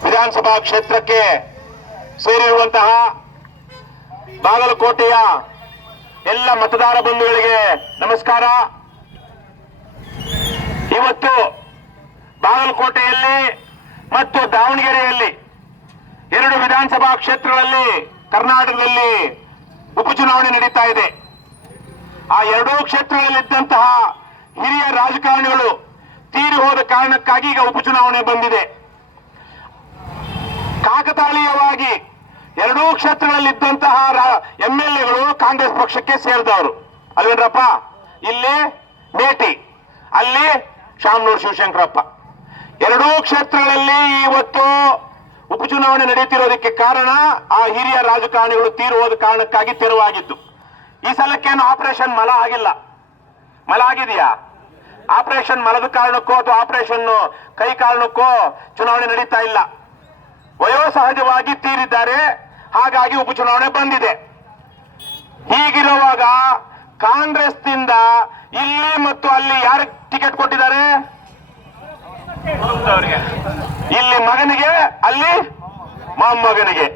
ವಿಧಾನಸಭಾ ಕ್ಷೇತ್ರಕ್ಕೆ ಸೇರಿರುವಂತಹ ಬಾಗಲಕೋಟೆಯ ಎಲ್ಲ ಮತದಾರ ಬಂಧುಗಳಿಗೆ ನಮಸ್ಕಾರ. ಇವತ್ತು ಬಾಗಲಕೋಟೆಯಲ್ಲಿ ಮತ್ತು ದಾವಣಗೆರೆಯಲ್ಲಿ ಎರಡು ವಿಧಾನಸಭಾ ಕ್ಷೇತ್ರಗಳಲ್ಲಿ ಕರ್ನಾಟಕದಲ್ಲಿ ಉಪಚುನಾವಣೆ ನಡೀತಾ ಇದೆ. ಆ ಎರಡೂ ಕ್ಷೇತ್ರಗಳಲ್ಲಿದ್ದಂತಹ ಹಿರಿಯ ರಾಜಕಾರಣಿಗಳು ತೀರಿ ಹೋದ ಕಾರಣಕ್ಕಾಗಿ ಈಗ ಉಪಚುನಾವಣೆ ಬಂದಿದೆ. ಕಾಕತಾಳೀಯವಾಗಿ ಎರಡೂ ಕ್ಷೇತ್ರಗಳಲ್ಲಿದ್ದಂತಹ MLAಗಳು ಕಾಂಗ್ರೆಸ್ ಪಕ್ಷಕ್ಕೆ ಸೇರಿದವರು ಅಲ್ವೇನ್ರಪ್ಪ. ಇಲ್ಲಿ ಮೇಟಿ, ಅಲ್ಲಿ ಶಾಮನೂರು ಶಿವಶಂಕರಪ್ಪ. ಎರಡೂ ಕ್ಷೇತ್ರಗಳಲ್ಲಿ ಇವತ್ತು ಉಪಚುನಾವಣೆ ನಡೀತಿರೋದಕ್ಕೆ ಕಾರಣ ಆ ಹಿರಿಯ ರಾಜಕಾರಣಿಗಳು ತೀರಿ ಹೋದ ಕಾರಣಕ್ಕಾಗಿ ತೆರವಾಗಿದ್ದು. ಈ ಸಲಕ್ಕೇನು ಆಪರೇಷನ್ ಮಲ ಆಗಿಲ್ಲ. ಮಲ ಆಗಿದೆಯಾ? ಆಪರೇಷನ್ ಮಲದ ಕಾರಣಕ್ಕೋ ಅಥವಾ ಆಪರೇಷನ್ ಕೈ ಕಾರಣಕ್ಕೋ ಚುನಾವಣೆ ನಡೀತಾ ಇಲ್ಲ. ವಯೋಸಹಜವಾಗಿ ತೀರಿದ್ದಾರೆ, ಹಾಗಾಗಿ ಉಪಚುನಾವಣೆ ಬಂದಿದೆ. ಹೀಗಿರುವಾಗ ಕಾಂಗ್ರೆಸ್ನಿಂದ ಇಲ್ಲಿ ಮತ್ತು ಅಲ್ಲಿ ಯಾರು ಟಿಕೆಟ್ ಕೊಟ್ಟಿದ್ದಾರೆ? ಇಲ್ಲಿ ಮಗನಿಗೆ, ಅಲ್ಲಿ ಮೊಮ್ಮಗನಿಗೆ.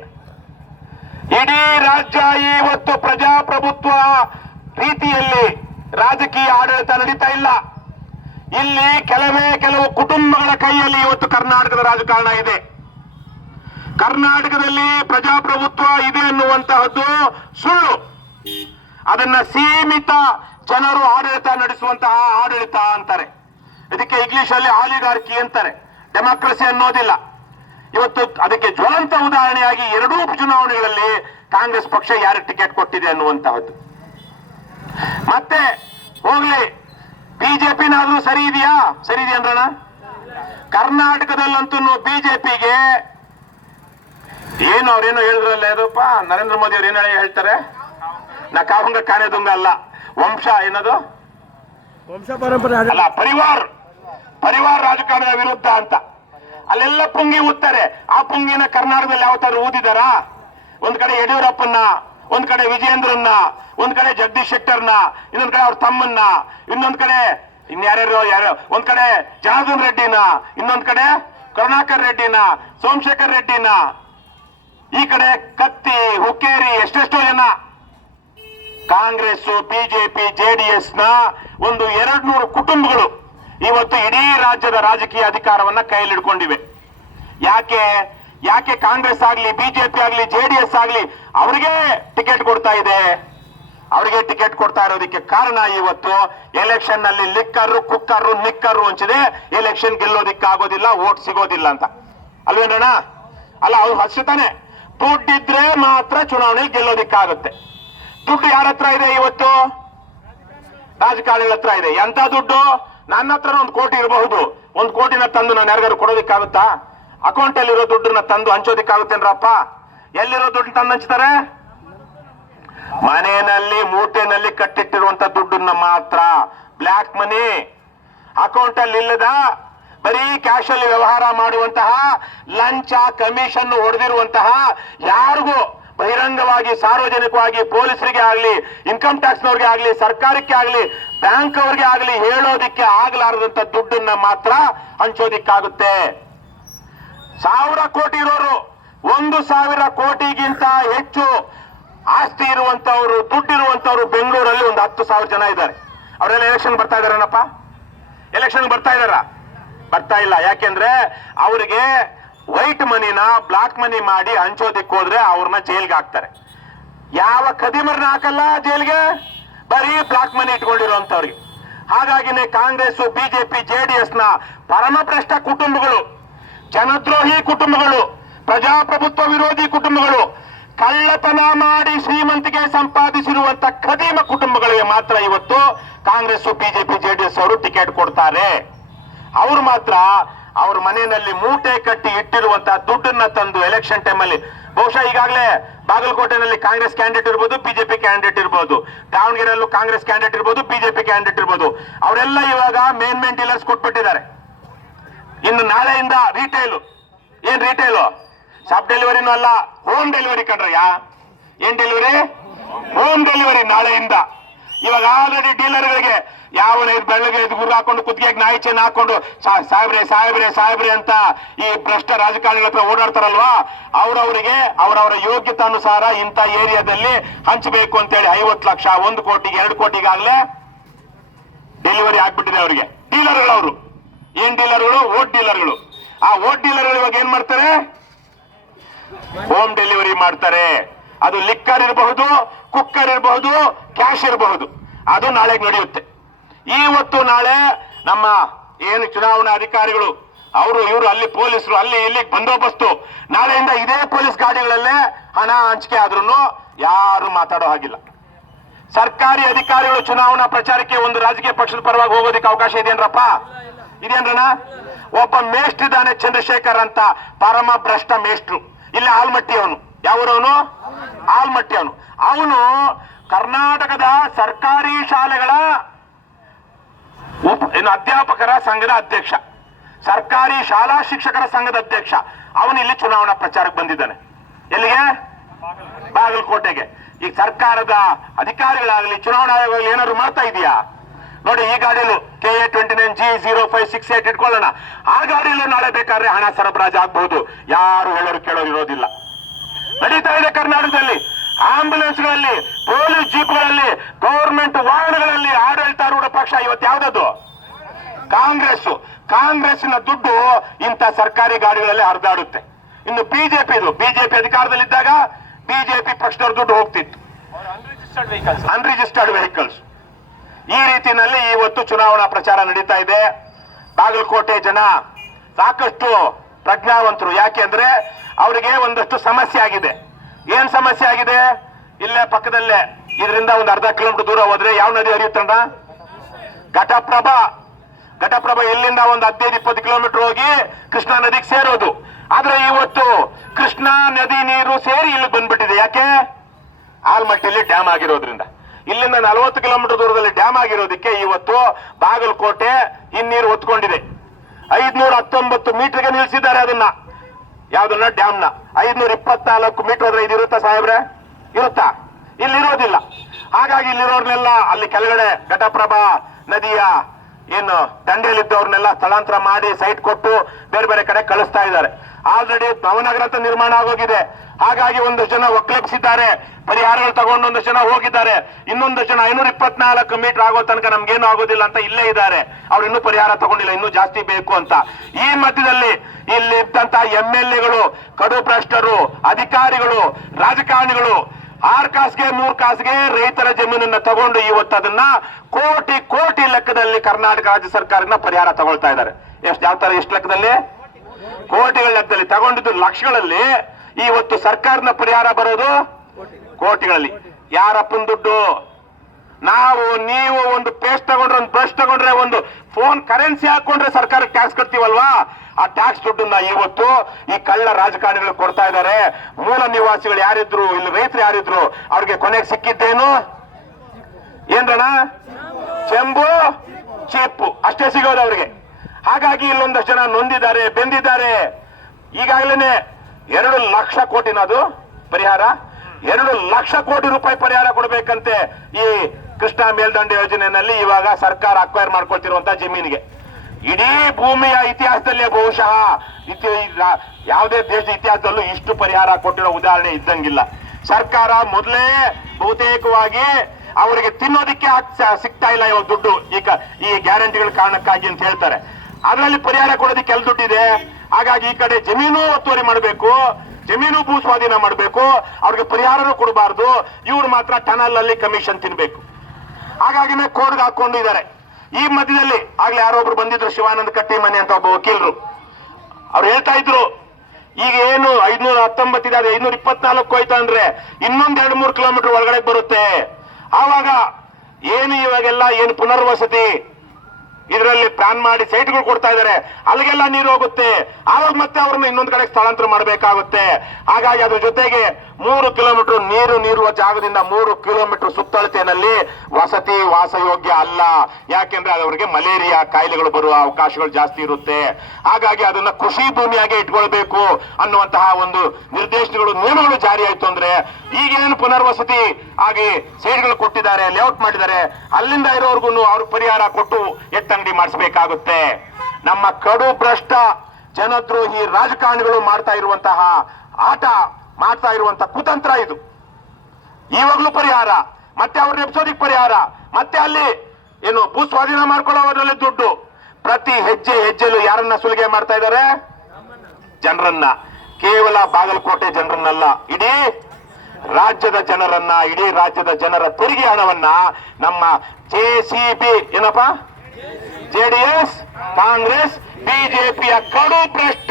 ಇಡೀ ರಾಜ್ಯ ಇವತ್ತು ಪ್ರಜಾಪ್ರಭುತ್ವ ರೀತಿಯಲ್ಲಿ ರಾಜಕೀಯ ಆಡಳಿತ ನಡೀತಾ ಇಲ್ಲ. ಇಲ್ಲಿ ಕೆಲವು ಕುಟುಂಬಗಳ ಕೈಯಲ್ಲಿ ಇವತ್ತು ಕರ್ನಾಟಕದ ರಾಜಕಾರಣ ಇದೆ. ಕರ್ನಾಟಕದಲ್ಲಿ ಪ್ರಜಾಪ್ರಭುತ್ವ ಇದೆ ಅನ್ನುವಂತಹದ್ದು ಸುಳ್ಳು. ಅದನ್ನ ಸೀಮಿತ ಜನರು ಆಡಳಿತ ನಡೆಸುವಂತಹ ಆಡಳಿತ ಅಂತಾರೆ. ಇದಕ್ಕೆ ಇಂಗ್ಲಿಷ್ ಅಲ್ಲಿ ಆಲಿಗಾರ್ಕಿ ಅಂತಾರೆ. ಡೆಮಾಕ್ರಸಿ ಅನ್ನೋದಿಲ್ಲ. ಇವತ್ತು ಅದಕ್ಕೆ ಜ್ವಲಂತ ಉದಾಹರಣೆಯಾಗಿ ಎರಡೂ ಚುನಾವಣೆಗಳಲ್ಲಿ ಕಾಂಗ್ರೆಸ್ ಪಕ್ಷ ಯಾರಿಗೆ ಟಿಕೆಟ್ ಕೊಟ್ಟಿದೆ ಅನ್ನುವಂತಹದ್ದು. ಮತ್ತೆ ಹೋಗ್ಲಿ, ಬಿಜೆಪಿನಾದ್ರೂ ಸರಿ ಇದೆಯಾ? ಸರಿ ಇದೆಯಾ ಅಂದ್ರಣ? ಕರ್ನಾಟಕದಲ್ಲಂತೂ ಬಿಜೆಪಿಗೆ ಏನು ಅವ್ರೇನೋ ಹೇಳಿದ್ರಲ್ಲ, ಏನಪ್ಪ ನರೇಂದ್ರ ಮೋದಿ ಅವ್ರು ಏನ ಹೇಳ್ತಾರೆ, ನಾ ಕಾವಂಗ ಕಾಣೆದುಂಗ ಅಲ್ಲ, ವಂಶ ಏನದು, ವಂಶ ಪರಂಪರೆ ಅಲ್ಲ, ಪರಿವಾರ ರಾಜಕಾರಣದ ವಿರುದ್ಧ ಅಂತ. ಅಲ್ಲೆಲ್ಲ ಪುಂಗಿ ಊದ್ತಾರೆ. ಆ ಪುಂಗಿನ ಕರ್ನಾಟಕದಲ್ಲಿ ಯಾವತ್ತಾದ್ರು ಊದಿದಾರ? ಒಂದ್ ಕಡೆ ಯಡಿಯೂರಪ್ಪನ್ನ, ಒಂದ್ ಕಡೆ ವಿಜಯೇಂದ್ರನ್ನ, ಒಂದ್ ಕಡೆ ಜಗದೀಶ್ ಶೆಟ್ಟರ್ನ, ಇನ್ನೊಂದ್ ಕಡೆ ಅವ್ರ ತಮ್ಮನ್ನ, ಇನ್ನೊಂದ್ ಕಡೆ ಯಾರು, ಒಂದ್ ಕಡೆ ಜನಾರ್ದನ್ ರೆಡ್ಡಿನ, ಇನ್ನೊಂದ್ ಕಡೆ ಕರುಣಾಕರ್ ರೆಡ್ಡಿನ, ಸೋಮಶೇಖರ್ ರೆಡ್ಡಿನ, ಈ ಕಡೆ ಕತ್ತಿ, ಹುಕ್ಕೇರಿ, ಎಷ್ಟೆಷ್ಟೋ ಜನ. ಕಾಂಗ್ರೆಸ್, ಬಿಜೆಪಿ, JDS ನ ಒಂದು 200 ಕುಟುಂಬಗಳು ಇವತ್ತು ಇಡೀ ರಾಜ್ಯದ ರಾಜಕೀಯ ಅಧಿಕಾರವನ್ನ ಕೈಯಲ್ಲಿಡ್ಕೊಂಡಿವೆ. ಯಾಕೆ ಕಾಂಗ್ರೆಸ್ ಆಗ್ಲಿ, ಬಿಜೆಪಿ ಆಗ್ಲಿ, JDS ಆಗ್ಲಿ ಅವರಿಗೆ ಟಿಕೆಟ್ ಕೊಡ್ತಾ ಇದೆ? ಅವರಿಗೆ ಟಿಕೆಟ್ ಕೊಡ್ತಾ ಇರೋದಕ್ಕೆ ಕಾರಣ ಇವತ್ತು ಎಲೆಕ್ಷನ್ ನಲ್ಲಿ ಲಿಕ್ಕರು, ಕುಕ್ಕರು, ನಿಕ್ಕರು ಹಂಚಿದೆ. ಎಲೆಕ್ಷನ್ ಗೆಲ್ಲೋದಿಕ್ಕಾಗೋದಿಲ್ಲ, ವೋಟ್ ಸಿಗೋದಿಲ್ಲ ಅಂತ ಅಲ್ವೇನಣ್ಣ? ಅಲ್ಲ, ಅವ್ರು ಹಸಿತಾನೆ. ದುಡ್ಡಿದ್ರೆ ಮಾತ್ರ ಚುನಾವಣೆಯಲ್ಲಿ ಗೆಲ್ಲೋದಿಕ್ಕಾಗುತ್ತೆ. ದುಡ್ಡು ಯಾರ ಹತ್ರ ಇದೆ ಇವತ್ತು? ರಾಜಕಾರಣಿಗಳ ಹತ್ರ ಇದೆ. ಎಂತ ದುಡ್ಡು? ನನ್ನ ಹತ್ರ 1 ಕೋಟಿ ಇರಬಹುದು. 1 ಕೋಟಿನ ತಂದು ನಾನು ಯಾರಿಗಾರು ಕೊಡೋದಿಕ್ಕಾಗುತ್ತಾ? ಅಕೌಂಟ್ ಅಲ್ಲಿರೋ ದುಡ್ಡನ್ನ ತಂದು ಹಂಚೋದಿಕ್ಕಾಗುತ್ತೇನ್ರಪ್ಪ? ಎಲ್ಲಿರೋ ದುಡ್ಡು ತಂದು ಹಂಚ್ತಾರೆ? ಮನೆಯಲ್ಲಿ ಮೂಟೆನಲ್ಲಿ ಕಟ್ಟಿಟ್ಟಿರುವಂತ ದುಡ್ಡನ್ನ ಮಾತ್ರ. ಬ್ಲಾಕ್ ಮನಿ ಅಕೌಂಟ್ ಅಲ್ಲಿ ಇಲ್ಲದ, ಬರೀ ಕ್ಯಾಶ್ ಅಲ್ಲಿ ವ್ಯವಹಾರ ಮಾಡುವಂತಹ, ಲಂಚ ಕಮಿಷನ್ ಹೊಡೆದಿರುವಂತಹ, ಯಾರಿಗೂ ಬಹಿರಂಗವಾಗಿ ಸಾರ್ವಜನಿಕವಾಗಿ ಪೊಲೀಸರಿಗೆ ಆಗ್ಲಿ, ಇನ್ಕಮ್ ಟ್ಯಾಕ್ಸ್ನವ್ರಿಗೆ ಆಗ್ಲಿ, ಸರ್ಕಾರಕ್ಕೆ ಆಗ್ಲಿ, ಬ್ಯಾಂಕ್ ಅವ್ರಿಗೆ ಆಗ್ಲಿ ಹೇಳೋದಿಕ್ಕೆ ಆಗ್ಲಾರದಂತ ದುಡ್ಡನ್ನ ಮಾತ್ರ ಹಂಚೋದಿಕ್ಕಾಗುತ್ತೆ. 1000 ಕೋಟಿ ಇರೋರು 1,000 ಕೋಟಿಗಿಂತ ಹೆಚ್ಚು ಆಸ್ತಿ ಇರುವಂತವ್ರು, ದುಡ್ಡಿರುವಂತವ್ರು ಬೆಂಗಳೂರಲ್ಲಿ ಒಂದು 10,000 ಜನ ಇದ್ದಾರೆ. ಅವರೆಲ್ಲ ಎಲೆಕ್ಷನ್ ಬರ್ತಾ ಇದಾರನಪ್ಪ? ಎಲೆಕ್ಷನ್ ಬರ್ತಾ ಇದಾರ? ಬರ್ತಾ ಇಲ್ಲ. ಯಾಕೆಂದ್ರೆ ಅವರಿಗೆ ವೈಟ್ ಮನಿನ ಬ್ಲಾಕ್ ಮನಿ ಮಾಡಿ ಹಂಚೋದಿಕ್ ಹೋದ್ರೆ ಅವ್ರನ್ನ ಜೈಲ್ಗೆ ಹಾಕ್ತಾರೆ. ಯಾವ ಕದಿಮರ್ನ ಹಾಕಲ್ಲ ಜೈಲ್ಗೆ, ಬರೀ ಬ್ಲಾಕ್ ಮನಿ ಇಟ್ಕೊಂಡಿರುವಂತವ್ರಿಗೆ. ಹಾಗಾಗಿನೇ ಕಾಂಗ್ರೆಸ್, ಬಿಜೆಪಿ, JDS ನ ಪರಮಭ್ರಷ್ಟ ಕುಟುಂಬಗಳು, ಜನದ್ರೋಹಿ ಕುಟುಂಬಗಳು, ಪ್ರಜಾಪ್ರಭುತ್ವ ವಿರೋಧಿ ಕುಟುಂಬಗಳು, ಕಳ್ಳತನ ಮಾಡಿ ಶ್ರೀಮಂತಿಗೆ ಸಂಪಾದಿಸಿರುವಂತ ಖದೀಮ ಕುಟುಂಬಗಳಿಗೆ ಮಾತ್ರ ಇವತ್ತು ಕಾಂಗ್ರೆಸ್, ಬಿಜೆಪಿ, JDS ಅವರು ಟಿಕೆಟ್ ಕೊಡ್ತಾರೆ. ಅವ್ರು ಮಾತ್ರ ಅವ್ರ ಮನೆಯಲ್ಲಿ ಮೂಟೆ ಕಟ್ಟಿ ಇಟ್ಟಿರುವಂತಹ ದುಡ್ಡನ್ನ ತಂದು ಎಲೆಕ್ಷನ್ ಟೈಮಲ್ಲಿ, ಬಹುಶಃ ಈಗಾಗಲೇ ಬಾಗಲಕೋಟೆನಲ್ಲಿ ಕಾಂಗ್ರೆಸ್ ಕ್ಯಾಂಡಿಡೇಟ್ ಇರ್ಬೋದು, ಬಿಜೆಪಿ ಕ್ಯಾಂಡಿಡೇಟ್ ಇರ್ಬೋದು, ದಾವಣಗೆರೆಯಲ್ಲೂ ಕಾಂಗ್ರೆಸ್ ಕ್ಯಾಂಡಿಡೇಟ್ ಇರ್ಬೋದು, ಬಿಜೆಪಿ ಕ್ಯಾಂಡಿಡೇಟ್ ಇರ್ಬೋದು, ಅವರೆಲ್ಲ ಇವಾಗ ಮೇನ್ ಡೀಲರ್ಸ್ ಕೊಟ್ಬಿಟ್ಟಿದ್ದಾರೆ. ಇನ್ನು ನಾಳೆಯಿಂದ ರಿಟೇಲ್, ಏನ್ ರಿಟೇಲು? ಸಬ್ ಡೆಲಿವರಿನೂ ಅಲ್ಲ, ಹೋಮ್ ಡೆಲಿವರಿ ಕಣ್ರಯ್ಯ. ಏನ್ ಡೆಲಿವರಿ? ಹೋಮ್ ಡೆಲಿವರಿ ನಾಳೆಯಿಂದ. ಇವಾಗ ಆಲ್ರೆಡಿ ಡೀಲರ್ಗಳಿಗೆ ಯಾವನ ಬೆಳಗ್ಗೆ ಗುರು ಹಾಕೊಂಡು ಕುತ್ತಿಗೆಗೆ ನಾಯಿ ಚೇನ್ ಹಾಕೊಂಡು ಸಾಹೇಬ್ರೆ ಸಾಹೇಬ್ರೆ ಸಾಹೇಬ್ರೆ ಅಂತ ಈ ಭ್ರಷ್ಟ ರಾಜಕಾರಣಿಗಳ ಹತ್ರ ಓಡಾಡ್ತಾರಲ್ವಾ, ಅವರವರಿಗೆ ಅವರವರ ಯೋಗ್ಯತಾನುಸಾರ ಇಂಥ ಏರಿಯಾದಲ್ಲಿ ಹಂಚಬೇಕು ಅಂತೇಳಿ 50 ಲಕ್ಷ 1 ಕೋಟಿಗೆ 2 ಕೋಟಿಗಾಗಲೇ ಡೆಲಿವರಿ ಆಗ್ಬಿಟ್ಟಿದೆ ಅವರಿಗೆ. ಡೀಲರ್ಗಳು ಏನ್ ಡೀಲರ್ಗಳು? ಓಟ್ ಡೀಲರ್ಗಳು. ಆ ಓಟ್ ಡೀಲರ್ಗಳು ಇವಾಗ ಏನ್ ಮಾಡ್ತಾರೆ? ಹೋಮ್ ಡೆಲಿವರಿ ಮಾಡ್ತಾರೆ. ಅದು ಲಿಕ್ಕರ್ ಇರಬಹುದು, ಕುಕ್ಕರ್ ಇರಬಹುದು, ಕ್ಯಾಶ್ ಇರಬಹುದು. ಅದು ನಾಳೆಗೆ ನಡೆಯುತ್ತೆ. ಇವತ್ತು ನಾಳೆ ನಮ್ಮ ಏನು ಚುನಾವಣಾ ಅಧಿಕಾರಿಗಳು ಇವರು ಅಲ್ಲಿ ಪೊಲೀಸರು ಅಲ್ಲಿ ಇಲ್ಲಿ ಬಂದೋಬಸ್ತು, ನಾಳೆಯಿಂದ ಇದೇ ಪೊಲೀಸ್ ಗಾಡಿಗಳಲ್ಲೇ ಹಣ ಹಂಚಿಕೆ ಆದ್ರೂ ಯಾರು ಮಾತಾಡೋ ಹಾಗಿಲ್ಲ. ಸರ್ಕಾರಿ ಅಧಿಕಾರಿಗಳು ಚುನಾವಣಾ ಪ್ರಚಾರಕ್ಕೆ ಒಂದು ರಾಜಕೀಯ ಪಕ್ಷದ ಪರವಾಗಿ ಹೋಗೋದಕ್ಕೆ ಅವಕಾಶ ಇದೆಯೇನ್ರಪ್ಪ? ಇದೇನ್ರಣ? ಒಬ್ಬ ಮೇಷ್ಟ್ರು ಇದ್ದಾನೆ, ಚಂದ್ರಶೇಖರ್ ಅಂತ, ಪರಮ ಭ್ರಷ್ಟ ಮೇಷ್ಟ್ರು. ಇಲ್ಲಿ ಆಲ್ಮಟ್ಟಿ ಅವನು. ಯಾವೂರವನು? ಆಲ್ಮಟ್ಟಿ ಅವನು. ಅವನು ಕರ್ನಾಟಕದ ಸರ್ಕಾರಿ ಶಾಲೆಗಳ ಅಧ್ಯಾಪಕರ ಸಂಘದ ಅಧ್ಯಕ್ಷ, ಸರ್ಕಾರಿ ಶಾಲಾ ಶಿಕ್ಷಕರ ಸಂಘದ ಅಧ್ಯಕ್ಷ. ಅವನು ಇಲ್ಲಿ ಚುನಾವಣಾ ಪ್ರಚಾರಕ್ಕೆ ಬಂದಿದ್ದಾನೆ. ಎಲ್ಲಿಗೆ? ಬಾಗಲಕೋಟೆಗೆ. ಈಗ ಸರ್ಕಾರದ ಅಧಿಕಾರಿಗಳಾಗಲಿ ಚುನಾವಣಾ ಆಯೋಗ ಏನಾದ್ರು ಮಾಡ್ತಾ ಇದೆಯಾ ನೋಡಿ? ಈ ಗಾಡಿಯಲ್ಲೂ KA29G0568 ಇಟ್ಕೊಳ್ಳೋಣ. ಆ ಗಾಡಿಯಲ್ಲೂ ನಾಳೆ ಬೇಕಾದ್ರೆ ಹಣ ಸರಬರಾಜು ಆಗಬಹುದು. ಯಾರು ಹೇಳೋರು ಕೇಳೋರು ಇರೋದಿಲ್ಲ. ನಡೀತಾ ಇದೆ ಕರ್ನಾಟಕದಲ್ಲಿ. ಆಂಬ್ಯುಲೆನ್ಸ್ಗಳಲ್ಲಿ, ಪೊಲೀಸ್ ಜೀಪ್ಗಳಲ್ಲಿ, ಗವರ್ಮೆಂಟ್ ವಾಹನಗಳಲ್ಲಿ ಆಡಳಿತಾರೂಢ ಪಕ್ಷ ಇವತ್ತು ಯಾವ್ದದು? ಕಾಂಗ್ರೆಸ್. ಕಾಂಗ್ರೆಸ್ನ ದುಡ್ಡು ಇಂಥ ಸರ್ಕಾರಿ ಗಾಡಿಗಳಲ್ಲಿ ಹರಿದಾಡುತ್ತೆ. ಇನ್ನು ಬಿಜೆಪಿ ಅಧಿಕಾರದಲ್ಲಿದ್ದಾಗ ಬಿಜೆಪಿ ಪಕ್ಷದವ್ರ ದುಡ್ಡು ಹೋಗ್ತಿತ್ತು, ಅನ್ರಿಜಿಸ್ಟರ್ಡ್ ವೆಹಿಕಲ್ಸ್. ಈ ರೀತಿಯಲ್ಲಿ ಇವತ್ತು ಚುನಾವಣಾ ಪ್ರಚಾರ ನಡೀತಾ ಇದೆ. ಬಾಗಲಕೋಟೆ ಜನ ಸಾಕಷ್ಟು ಪ್ರಜ್ಞಾವಂತರು. ಯಾಕೆಂದ್ರೆ ಅವರಿಗೆ ಒಂದಷ್ಟು ಸಮಸ್ಯೆ ಆಗಿದೆ. ಏನ್ ಸಮಸ್ಯೆ ಆಗಿದೆ? ಇಲ್ಲೇ ಪಕ್ಕದಲ್ಲೇ ಇದರಿಂದ ಒಂದು ಅರ್ಧ ಕಿಲೋಮೀಟರ್ ದೂರ ಹೋದ್ರೆ ಯಾವ ನದಿ ಹರಿಯುತ್ತಣ್ಣ? ಘಟಪ್ರಭಾ ಇಲ್ಲಿಂದ ಒಂದು 15-20 ಕಿಲೋಮೀಟರ್ ಹೋಗಿ ಕೃಷ್ಣಾ ನದಿಗೆ ಸೇರೋದು. ಆದ್ರೆ ಇವತ್ತು ಕೃಷ್ಣಾ ನದಿ ನೀರು ಸೇರಿ ಇಲ್ಲಿ ಬಂದ್ಬಿಟ್ಟಿದೆ. ಯಾಕೆ? ಆಲ್ಮಟ್ಟಿಯಲ್ಲಿ ಡ್ಯಾಮ್ ಆಗಿರೋದ್ರಿಂದ. ಇಲ್ಲಿಂದ 40 ಕಿಲೋಮೀಟರ್ ದೂರದಲ್ಲಿ ಡ್ಯಾಮ್ ಆಗಿರೋದಕ್ಕೆ ಇವತ್ತು ಬಾಗಲಕೋಟೆ ಹಿನ್ನೀರು ಹೊತ್ಕೊಂಡಿದೆ. 519 ಮೀಟರ್ಗೆ ನಿಲ್ಲಿಸಿದ್ದಾರೆ ಅದನ್ನ. ಯಾವ್ದನ್ನ? ಡ್ಯಾಮ್ನ. 524 ಮೀಟರ್ ಹೋದ್ರೆ ಇದು ಇರುತ್ತಾ ಸಾಹೇಬ್ರೆ? ಇರುತ್ತಾ? ಇಲ್ಲಿರೋದಿಲ್ಲ. ಹಾಗಾಗಿ ಇಲ್ಲಿರೋರ್ನೆಲ್ಲ ಅಲ್ಲಿ ಕೆಳಗಡೆ ಘಟಪ್ರಭಾ ನದಿಯ ಏನು ದಂಡೆಯಲ್ಲಿದ್ದವ್ರನ್ನೆಲ್ಲ ಸ್ಥಳಾಂತರ ಮಾಡಿ ಸೈಟ್ ಕೊಟ್ಟು ಬೇರೆ ಬೇರೆ ಕಡೆ ಕಳಿಸ್ತಾ ಇದ್ದಾರೆ. ಆಲ್ರೆಡಿ ನವನಗರ ಅಂತ ನಿರ್ಮಾಣ ಆಗೋಗಿದೆ. ಹಾಗಾಗಿ ಒಂದಷ್ಟು ಜನ ಒಕ್ಕಲೆಬ್ಸಿದ್ದಾರೆ, ಪರಿಹಾರಗಳು ತಗೊಂಡು ಒಂದಷ್ಟು ಜನ ಹೋಗಿದ್ದಾರೆ. ಇನ್ನೊಂದಷ್ಟು ಜನ 524 ಮೀಟರ್ ಆಗೋ ತನಕ ನಮ್ಗೇನು ಆಗೋದಿಲ್ಲ ಅಂತ ಇಲ್ಲೇ ಇದ್ದಾರೆ. ಅವ್ರು ಇನ್ನೂ ಪರಿಹಾರ ತಗೊಂಡಿಲ್ಲ, ಇನ್ನೂ ಜಾಸ್ತಿ ಬೇಕು ಅಂತ. ಈ ಮಧ್ಯದಲ್ಲಿ ಇಲ್ಲಿ ಇದ್ದಂತ MLAಗಳು, ಕಡು ಭ್ರಷ್ಟರು, ಅಧಿಕಾರಿಗಳು, ರಾಜಕಾರಣಿಗಳು 6 ಕಾಸಿಗೆ 3 ಕಾಸಿಗೆ ರೈತರ ಜಮೀನನ್ನ ತಗೊಂಡು ಇವತ್ತು ಅದನ್ನ ಕೋಟಿ ಲೆಕ್ಕದಲ್ಲಿ ಕರ್ನಾಟಕ ರಾಜ್ಯ ಸರ್ಕಾರದಿಂದ ಪರಿಹಾರ ತಗೊಳ್ತಾ ಇದ್ದಾರೆ. ಯಾವ ತರ? ಎಷ್ಟು ಲೆಕ್ಕದಲ್ಲಿ? ಕೋಟಿಗಳ ಲೆಕ್ಕದಲ್ಲಿ ತಗೊಂಡಿದ್ದು ಲಕ್ಷಗಳಲ್ಲಿ. ಇವತ್ತು ಸರ್ಕಾರದ ಪರಿಹಾರ ಬರೋದು ಕೋಟಿಗಳಲ್ಲಿ. ಯಾರಪ್ಪನ ದುಡ್ಡು? ನೀವು ಒಂದು ಪೇಸ್ಟ್ ತಗೊಂಡ್ರೆ, ಒಂದು ಬ್ರಷ್ ತಗೊಂಡ್ರೆ, ಒಂದು ಫೋನ್ ಕರೆನ್ಸಿ ಹಾಕೊಂಡ್ರೆ ಸರ್ಕಾರಕ್ಕೆ ಟ್ಯಾಕ್ಸ್ ಕಟ್ತೀವಲ್ವಾ? ಆ ಟ್ಯಾಕ್ಸ್ ದುಡ್ಡನ್ನ ಇವತ್ತು ಈ ಕಳ್ಳ ರಾಜಕಾರಣಿಗಳು ಕೊಡ್ತಾ ಇದ್ದಾರೆ. ಮೂಲ ನಿವಾಸಿಗಳು ಯಾರಿದ್ರು, ಇಲ್ಲಿ ರೈತರು ಯಾರಿದ್ರು, ಅವ್ರಿಗೆ ಕೊನೆಗೆ ಸಿಕ್ಕಿದ್ದೇನು? ಏನ್ರಣ? ಚೆಂಬು ಚೀಪು ಅಷ್ಟೇ ಸಿಗೋದು ಅವ್ರಿಗೆ. ಹಾಗಾಗಿ ಇಲ್ಲೊಂದಷ್ಟು ಜನ ನೊಂದಿದ್ದಾರೆ, ಬೆಂದಿದ್ದಾರೆ. ಈಗಾಗಲೇ 2 ಲಕ್ಷ ಕೋಟಿನದು ಪರಿಹಾರ. 2 ಲಕ್ಷ ಕೋಟಿ ರೂಪಾಯಿ ಪರಿಹಾರ ಕೊಡಬೇಕಂತೆ ಈ ಕೃಷ್ಣಾ ಮೇಲ್ದಂಡೆ ಯೋಜನೆಯಲ್ಲಿ ಇವಾಗ ಸರ್ಕಾರ ಅಕ್ವೈರ್ ಮಾಡ್ಕೊಳ್ತಿರುವಂತ ಜಮೀನಿಗೆ. ಇಡೀ ಭೂಮಿಯ ಇತಿಹಾಸದಲ್ಲೇ ಬಹುಶಃ ಯಾವುದೇ ದೇಶದ ಇತಿಹಾಸದಲ್ಲೂ ಇಷ್ಟು ಪರಿಹಾರ ಕೊಟ್ಟಿರೋ ಉದಾಹರಣೆ ಇದ್ದಂಗಿಲ್ಲ. ಸರ್ಕಾರ ಮೊದಲೇ ಬಹುತೇಕವಾಗಿ ಅವರಿಗೆ ತಿನ್ನೋದಿಕ್ಕೆ ಸಿಗ್ತಾ ಇಲ್ಲ ಇವಾಗ ದುಡ್ಡು, ಈ ಗ್ಯಾರಂಟಿಗಳ ಕಾರಣಕ್ಕಾಗಿ ಅಂತ ಹೇಳ್ತಾರೆ. ಅದರಲ್ಲಿ ಪರಿಹಾರ ಕೊಡೋದಕ್ಕೆ ಎಲ್ಲ ದುಡ್ಡಿದೆ. ಹಾಗಾಗಿ ಈ ಕಡೆ ಜಮೀನು ಒತ್ತುವರಿ ಮಾಡಬೇಕು, ಜಮೀನು ಭೂ ಸ್ವಾಧೀನ ಮಾಡಬೇಕು, ಅವ್ರಿಗೆ ಪರಿಹಾರನೂ ಕೊಡಬಾರ್ದು. ಇವ್ರು ಮಾತ್ರ ಟನಲ್ ಅಲ್ಲಿ ಕಮಿಷನ್ ತಿನ್ಬೇಕು. ಹಾಗಾಗಿನೇ ಕೋರ್ಟ್ಗೆ ಹಾಕೊಂಡಿದ್ದಾರೆ. ಈ ಮಧ್ಯದಲ್ಲಿ ಆಗ್ಲೇ ಯಾರೊಬ್ರು ಬಂದಿದ್ರು, ಶಿವಾನಂದ ಕಟ್ಟಿಮನಿ ಅಂತ ಒಬ್ಬ ವಕೀಲರು. ಅವ್ರು ಹೇಳ್ತಾ ಇದ್ರು, ಈಗ ಏನು 519 ಇದೆ, 524 ಹೋಯ್ತು ಅಂದ್ರೆ ಇನ್ನೊಂದ್ 2-3 ಕಿಲೋಮೀಟರ್ ಒಳಗಡೆ ಬರುತ್ತೆ. ಆವಾಗ ಏನು ಇವಾಗೆಲ್ಲ ಏನು ಪುನರ್ವಸತಿ ಇದರಲ್ಲಿ ಪ್ಲಾನ್ ಮಾಡಿ ಸೈಟ್ಗಳು ಕೊಡ್ತಾ ಇದ್ದಾರೆ, ಅಲ್ಲಿಗೆಲ್ಲ ನೀರು ಹೋಗುತ್ತೆ. ಆವಾಗ ಮತ್ತೆ ಅವ್ರನ್ನ ಇನ್ನೊಂದು ಕಡೆ ಸ್ಥಳಾಂತರ ಮಾಡಬೇಕಾಗುತ್ತೆ. ಹಾಗಾಗಿ ಅದ್ರ ಜೊತೆಗೆ 3 ಕಿಲೋಮೀಟರ್ ನೀರು ನಿಲ್ಲುವ ಜಾಗದಿಂದ 3 ಕಿಲೋಮೀಟರ್ ಸುತ್ತಳತೆಯಲ್ಲಿ ವಸತಿ ವಾಸಯೋಗ್ಯ ಅಲ್ಲ. ಯಾಕೆಂದ್ರೆ ಅವರಿಗೆ ಮಲೇರಿಯಾ ಕಾಯಿಲೆಗಳು ಬರುವ ಅವಕಾಶಗಳು ಜಾಸ್ತಿ ಇರುತ್ತೆ. ಹಾಗಾಗಿ ಅದನ್ನ ಕೃಷಿ ಭೂಮಿಯಾಗೆ ಇಟ್ಕೊಳ್ಬೇಕು ಅನ್ನುವಂತಹ ಒಂದು ನಿರ್ದೇಶನಗಳು ನಿಯಮಗಳು ಜಾರಿ ಆಯ್ತು ಅಂದ್ರೆ ಈಗೇನು ಪುನರ್ವಸತಿ ಆಗಿ ಸೈಟ್ಗಳು ಕೊಟ್ಟಿದ್ದಾರೆ, ಲೇಔಟ್ ಮಾಡಿದ್ದಾರೆ, ಅಲ್ಲಿಂದ ಇರೋರ್ಗು ಅವ್ರಿಗೆ ಪರಿಹಾರ ಕೊಟ್ಟು ಎತ್ತಂಗಡಿ ಮಾಡಿಸಬೇಕಾಗುತ್ತೆ. ನಮ್ಮ ಕಡು ಭ್ರಷ್ಟ ಜನದ್ರೋಹಿ ರಾಜಕಾರಣಿಗಳು ಮಾಡ್ತಾ ಇರುವಂತಹ ಆಟ, ಮಾಡ್ತಾ ಇರುವಂತಹ ಕುತಂತ್ರ ಇದು. ಇವಾಗ್ಲೂ ಪರಿಹಾರ, ಮತ್ತೆ ಅವ್ರನ್ನ ಎಬ್ಸೋದಿಕ್ ಪರಿಹಾರ, ಮತ್ತೆ ಅಲ್ಲಿ ಏನು ಭೂ ಸ್ವಾಧೀನ ಮಾಡ್ಕೊಳ್ಳೋದ್ರಲ್ಲಿ ದುಡ್ಡು. ಪ್ರತಿ ಹೆಜ್ಜೆ ಹೆಜ್ಜೆಲು ಯಾರನ್ನ ಸುಲಿಗೆ ಮಾಡ್ತಾ ಇದ್ದಾರೆ? ಜನರನ್ನ. ಕೇವಲ ಬಾಗಲಕೋಟೆ ಜನರನ್ನಲ್ಲ, ಇಡೀ ರಾಜ್ಯದ ಜನರನ್ನ, ಇಡೀ ರಾಜ್ಯದ ಜನರ ತೆರಿಗೆ ಹಣವನ್ನ ನಮ್ಮ ಜೆಸಿಬಿ ಏನಪ್ಪ, ಜೆಡಿಎಸ್, ಕಾಂಗ್ರೆಸ್, ಬಿಜೆಪಿಯ ಕಡು ಭ್ರಷ್ಟ,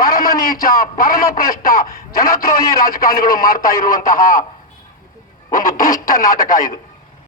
ಪರಮ ನೀಚ, ಪರಮ ಭ್ರಷ್ಟ ಜನದ್ರೋಹಿ ರಾಜಕಾರಣಿಗಳು ಮಾಡ್ತಾ ಇರುವಂತಹ ಒಂದು ದುಷ್ಟ ನಾಟಕ ಇದು.